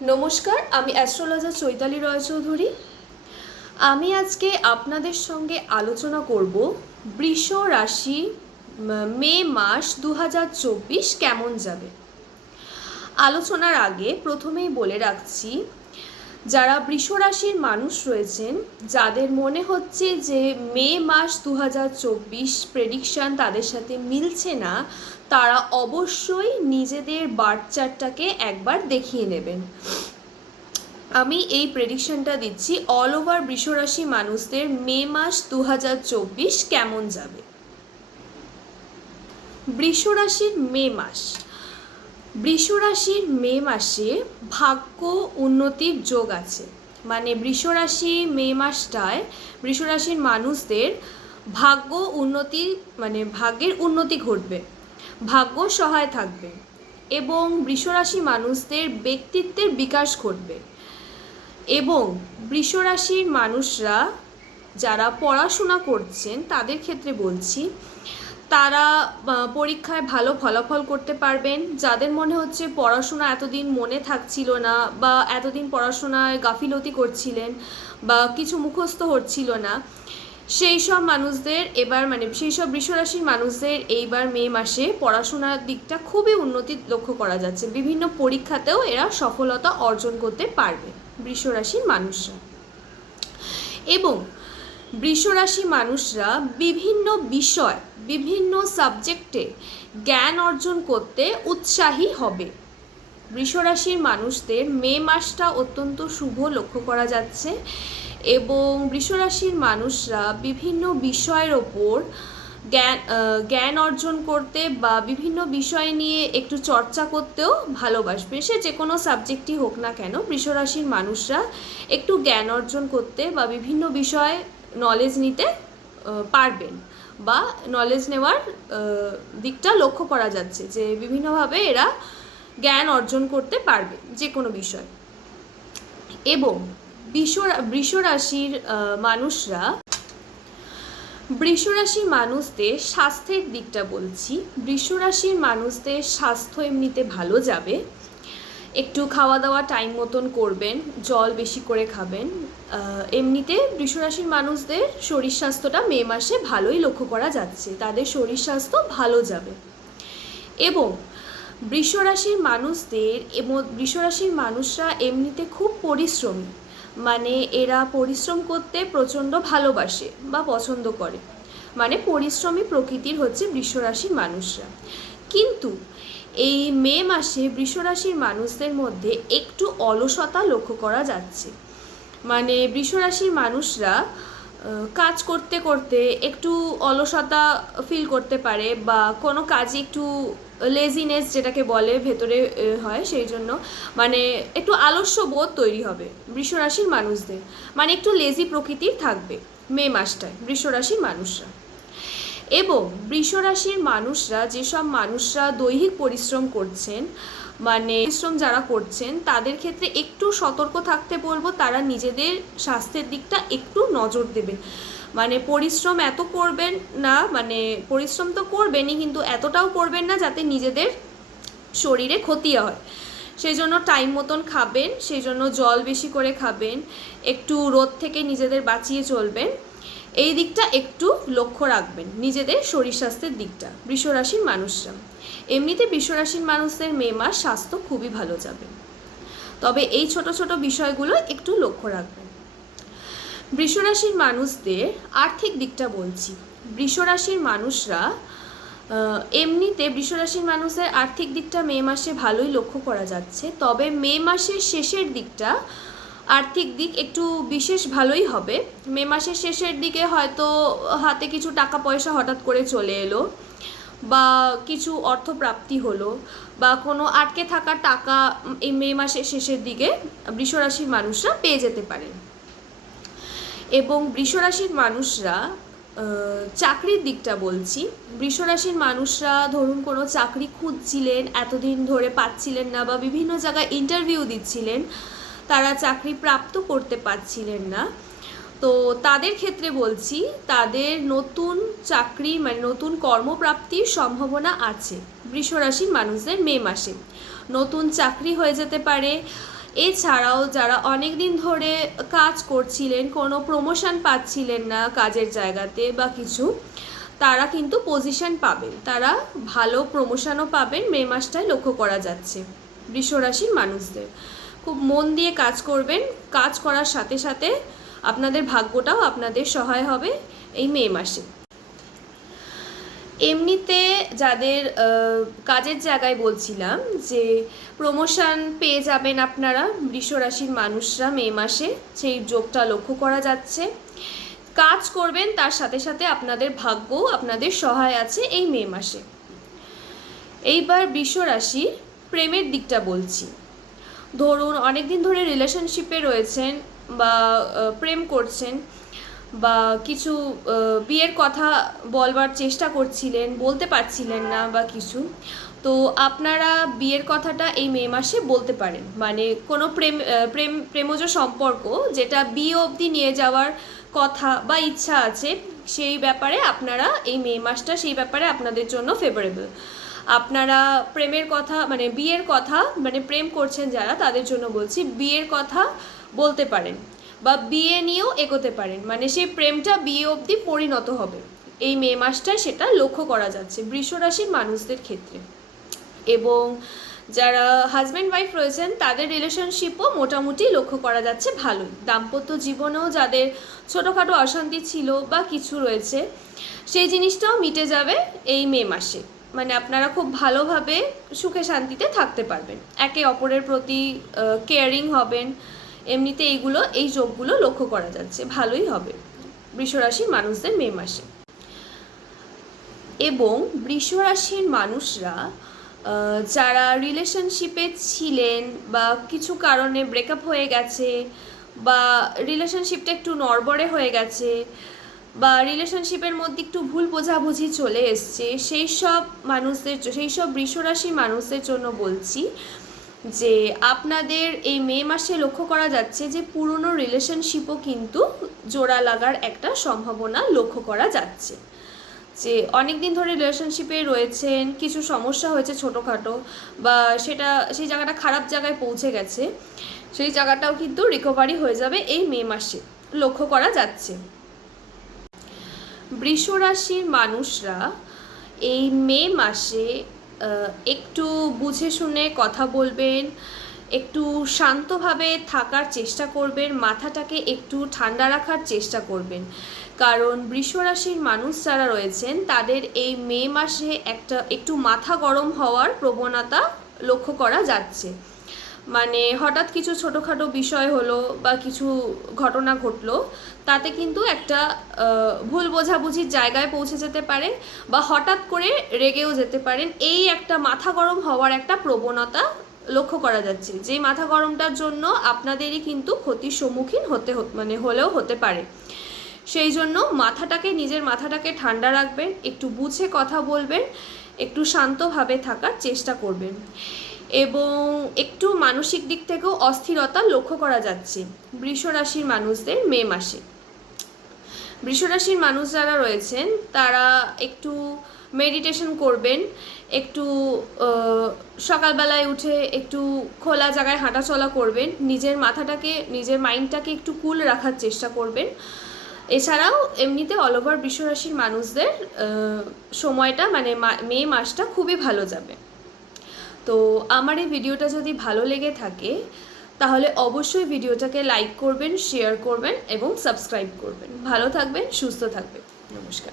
নমস্কার, আমি অ্যাস্ট্রোলজার চৈতালি রায়চৌধুরী। আমি আজকে আপনাদের সঙ্গে আলোচনা করব বৃষ রাশি মে মাস 2024 কেমন যাবে। আলোচনার আগে প্রথমেই বলে রাখছি, যারা বৃষ রাশির মানুষ রয়েছেন, যাদের মনে হচ্ছে যে মে মাস 2024 প্রেডিকশান তাদের সাথে মিলছে না, তারা অবশ্যই নিজেদের বার্থ চার্টটাকে একবার দেখিয়ে নেবেন। আমি এই প্রেডিকশনটা দিচ্ছি অল ওভার বৃষরাশি মানুষদের মে মাস 2024 কেমন যাবে। বৃষরাশির মে মাস, বৃষরাশির মে মাসে ভাগ্য উন্নতির যোগ আছে। মানে বৃষরাশি মে মাসটায় বৃষরাশির মানুষদের ভাগ্য উন্নতি, মানে ভাগ্যের উন্নতি ঘটবে, ভাগ্য সহায় থাকবে এবং বৃষরাশি মানুষদের ব্যক্তিত্বের বিকাশ ঘটবে। এবং বৃষরাশির মানুষরা যারা পড়াশোনা করছেন তাদের ক্ষেত্রে বলছি, তারা পরীক্ষায় ভালো ফলাফল করতে পারবেন। যাদের মনে হচ্ছে পড়াশোনা এতদিন মনে থাকছিল না, বা এতদিন পড়াশোনায় গাফিলতি করছিলেন, বা কিছু মুখস্থ হচ্ছিল না, সেই সব মানুষদের এবার সেই সব বৃষরাশির মানুষদের এইবার মে মাসে পড়াশোনার দিকটা খুবই উন্নতি লক্ষ্য করা যাচ্ছে। বিভিন্ন পরীক্ষাতেও এরা সফলতা অর্জন করতে পারবে বৃষরাশির মানুষরা। এবং বৃষরাশি মানুষরা বিভিন্ন বিষয়, বিভিন্ন সাবজেক্টে জ্ঞান অর্জন করতে উৎসাহী হবে। বৃষরাশির মানুষদের মে মাসটা অত্যন্ত শুভ লক্ষ্য করা যাচ্ছে এবং বৃষরাশির মানুষরা বিভিন্ন বিষয়ের ওপর জ্ঞান অর্জন করতে বা বিভিন্ন বিষয় নিয়ে একটু চর্চা করতেও ভালোবাসবে। সে যে কোনো সাবজেক্টই হোক না কেন, বৃষরাশির মানুষরা একটু জ্ঞান অর্জন করতে বা বিভিন্ন বিষয়ে নলেজ নিতে পারবেন, বা নলেজ নেওয়ার দিকটা লক্ষ্য করা যাচ্ছে যে বিভিন্নভাবে এরা জ্ঞান অর্জন করতে পারবে যে কোনো বিষয়। এবং বৃষরাশির মানুষরা, বৃষরাশির মানুষদের স্বাস্থ্যের দিকটা বলছি, বৃষরাশির মানুষদের স্বাস্থ্য এমনিতে ভালো যাবে। একটু খাওয়া দাওয়া টাইম মতন করবেন, জল বেশি করে খাবেন। এমনিতে বৃষরাশির মানুষদের শরীর স্বাস্থ্যটা মে মাসে ভালোই লক্ষ্য করা যাচ্ছে, তাদের শরীর স্বাস্থ্য ভালো যাবে। এবং বৃষরাশির মানুষরা এমনিতে খুব পরিশ্রমী, মানে এরা পরিশ্রম করতে প্রচণ্ড ভালোবাসে বা পছন্দ করে, মানে পরিশ্রমী প্রকৃতির হচ্ছে বৃষরাশির মানুষরা। কিন্তু এই মে মাসে বৃষরাশির মানুষদের মধ্যে একটু অলসতা লক্ষ্য করা যাচ্ছে। মানে বৃষরাশির মানুষরা কাজ করতে করতে একটু অলসতা ফিল করতে পারে, বা কোনো কাজে একটু লেজিনেস যেটাকে বলে ভেতরে হয়, সেই জন্য মানে একটু আলস্য বোধ তৈরি হবে বৃষরাশির মানুষদের, মানে একটু লেজি প্রকৃতির থাকবে মে মাসটায় বৃষরাশির মানুষরা। এবং বৃষরাশির মানুষরা, যেসব মানুষরা দৈহিক পরিশ্রম করছেন, মানে পরিশ্রম যারা করছেন তাদের ক্ষেত্রে একটু সতর্ক থাকতে বলবো, তারা নিজেদের স্বাস্থ্যের দিকটা একটু নজর দেবেন। মানে পরিশ্রম এত করবেন না, মানে পরিশ্রম তো করবেনই কিন্তু এতটাও করবেন না যাতে নিজেদের শরীরে ক্ষতি হয়। সেই জন্য টাইম মতন খাবেন, সেই জন্য জল বেশি করে খাবেন, একটু রোদ থেকে নিজেদের বাঁচিয়ে চলবেন, এই দিকটা একটু লক্ষ্য রাখবেন, নিজেদের শরীর স্বাস্থ্যের দিকটা বৃষরাশির মানুষরা। এমনিতে বৃষরাশির মানুষদের মে মাস স্বাস্থ্য খুবই ভালো যাবে, তবে এই ছোট ছোট বিষয়গুলো একটু লক্ষ্য রাখবেন। বৃষরাশির মানুষদের আর্থিক দিকটা বলছি, বৃষরাশির মানুষরা এমনিতে বৃষরাশির মানুষদের আর্থিক দিকটা মে মাসে ভালোই লক্ষ্য করা যাচ্ছে, তবে মে মাসের শেষের দিকটা আর্থিক দিক একটু বিশেষ ভালোই হবে। মে মাসের শেষের দিকে হয়তো হাতে কিছু টাকা পয়সা হঠাৎ করে চলে এলো, বা কিছু অর্থপ্রাপ্তি হলো, বা কোনো আটকে থাকা টাকা এই মে মাসের শেষের দিকে বৃষরাশির মানুষরা পেয়ে যেতে পারেন। এবং বৃষরাশির মানুষরা চাকরির দিকটা বলছি, বৃষরাশির মানুষরা ধরুন কোনো চাকরি খুঁজছিলেন, এতদিন ধরে পাচ্ছিলেন না, বা বিভিন্ন জায়গায় ইন্টারভিউ দিচ্ছিলেন, তারা চাকরি প্রাপ্ত করতে পারছিলেন না, তো তাদের ক্ষেত্রে বলছি তাদের নতুন চাকরি মানে নতুন কর্মপ্রাপ্তির সম্ভাবনা আছে বৃষরাশির মানুষদের মে মাসে। নতুন চাকরি হয়ে যেতে পারে, এছাড়াও যারা অনেক দিন ধরে কাজ করছিলেন, কোনো প্রমোশন পাচ্ছিলেন না কাজের জায়গাতে বা কিছু, তারা কিন্তু পজিশন পাবেন, তারা ভালো প্রমোশনও পাবেন মে মাসটায় লক্ষ্য করা যাচ্ছে। বৃষ রাশির মানুষদের খুব মন দিয়ে কাজ করবেন, কাজ করার সাথে সাথে আপনাদের ভাগ্যটাও আপনাদের সহায় হবে এই মে মাসে। এমনিতে যাদের কাজের জায়গায় বলছিলাম যে প্রমোশন পেয়ে যাবেন আপনারা বৃষ রাশির মানুষরা মে মাসে, সেই যোগটা লক্ষ্য করা যাচ্ছে। কাজ করবেন তার সাথে সাথে আপনাদের ভাগ্যও আপনাদের সহায় আছে এই মে মাসে। এইবার বৃষ রাশির প্রেমের দিকটা বলছি। ধরুন অনেক দিন ধরে রিলেশনশিপে রয়েছেন বা প্রেম করছেন বা কিছু বিয়ের কথা বলবার চেষ্টা করছিলেন, বলতে পারছিলেন না বা কিছু, তো আপনারা বিয়ের কথাটা এই মে মাসে বলতে পারেন। মানে কোনো প্রেমজ সম্পর্ক যেটা বিয়ে অবধি নিয়ে যাওয়ার কথা বা ইচ্ছা আছে, সেই ব্যাপারে আপনারা এই মে মাসটা সেই ব্যাপারে আপনাদের জন্য ফেভারেবল। আপনারা প্রেমের কথা মানে বিয়ের কথা, মানে প্রেম করছেন যারা তাদের জন্য বলছি, বিয়ের কথা বলতে পারেন বা বিয়ে নিয়েও এগোতে পারেন, মানে সেই প্রেমটা বিয়ে অবধি পরিণত হবে এই মে মাসটায়, সেটা লক্ষ্য করা যাচ্ছে বৃষ রাশির মানুষদের ক্ষেত্রে। এবং যারা হাজব্যান্ড ওয়াইফ রয়েছেন তাদের রিলেশনশিপও মোটামুটি লক্ষ্য করা যাচ্ছে ভালোই। দাম্পত্য জীবনেও যাদের ছোটোখাটো অশান্তি ছিল বা কিছু রয়েছে, সেই জিনিসটাও মিটে যাবে এই মে মাসে। মানে আপনারা খুব ভালোভাবে সুখে শান্তিতে থাকতে পারবেন, একে অপরের প্রতি কেয়ারিং হবেন। এমনিতে এই যোগগুলো লক্ষ্য করা যাচ্ছে, ভালোই হবে বৃষ রাশির মানুষদের মে মাসে। এবং বৃষ রাশির মানুষরা যারা রিলেশনশিপে ছিলেন বা কিছু কারণে ব্রেকআপ হয়ে গেছে বা রিলেশনশিপটা একটু নড়বড়ে হয়ে গেছে বা রিলেশনশিপের মধ্যে একটু ভুল বোঝাবুঝি চলে এসছে, সেই সব বৃষ রাশির মানুষদের জন্য বলছি যে আপনাদের এই মে মাসে লক্ষ্য করা যাচ্ছে যে পুরনো রিলেশনশিপও কিন্তু জোড়া লাগার একটা সম্ভাবনা লক্ষ্য করা যাচ্ছে। যে অনেক দিন ধরে রিলেশনশিপে রয়েছেন, কিছু সমস্যা হয়েছে ছোটোখাটো বা সেই জায়গাটা খারাপ জায়গায় পৌঁছে গেছে, সেই জায়গাটাও কিন্তু রিকভারি হয়ে যাবে এই মে মাসে লক্ষ্য করা যাচ্ছে। বৃষ রাশির মানুষরা এই মে মাসে একটু বুঝে শুনে কথা বলবেন, একটু শান্তভাবে থাকার চেষ্টা করবেন, মাথাটাকে একটু ঠান্ডা রাখার চেষ্টা করবেন। কারণ বৃষ রাশির মানুষ যারা রয়েছেন তাদের এই মে মাসে একটু মাথা গরম হওয়ার প্রবণতা লক্ষ্য করা যাচ্ছে। মানে হঠাৎ কিছু ছোটোখাটো বিষয় হলো বা কিছু ঘটনা ঘটলো, তাতে কিন্তু একটা ভুল বোঝাবুঝির জায়গায় পৌঁছে যেতে পারে বা হঠাৎ করে রেগেও যেতে পারেন। এই একটা মাথা গরম হওয়ার একটা প্রবণতা লক্ষ্য করা যাচ্ছে, যে মাথা গরমটার জন্য আপনাদেরই কিন্তু ক্ষতির সম্মুখীন হলেও হতে পারে। সেই জন্য নিজের মাথাটাকে ঠান্ডা রাখবেন, একটু বুঝে কথা বলবেন, একটু শান্তভাবে থাকার চেষ্টা করবেন। এবং একটু মানসিক দিক থেকেও অস্থিরতা লক্ষ্য করা যাচ্ছে বৃষ রাশির মানুষদের মে মাসে। বৃষ রাশির মানুষ যারা রয়েছেন তারা একটু মেডিটেশন করবেন, একটু সকালবেলায় উঠে একটু খোলা জায়গায় হাঁটাচলা করবেন, নিজের মাইন্ডটাকে একটু কুল রাখার চেষ্টা করবেন। এছাড়াও এমনিতে অল ওভার বৃষ রাশির মানুষদের সময়টা মানে মে মাসটা খুবই ভালো যাবে। তো আমার এই ভিডিওটা যদি ভালো লেগে থাকে তাহলে অবশ্যই ভিডিওটাকে লাইক করবেন, শেয়ার করবেন এবং সাবস্ক্রাইব করবেন। ভালো থাকবেন, সুস্থ থাকবেন। নমস্কার।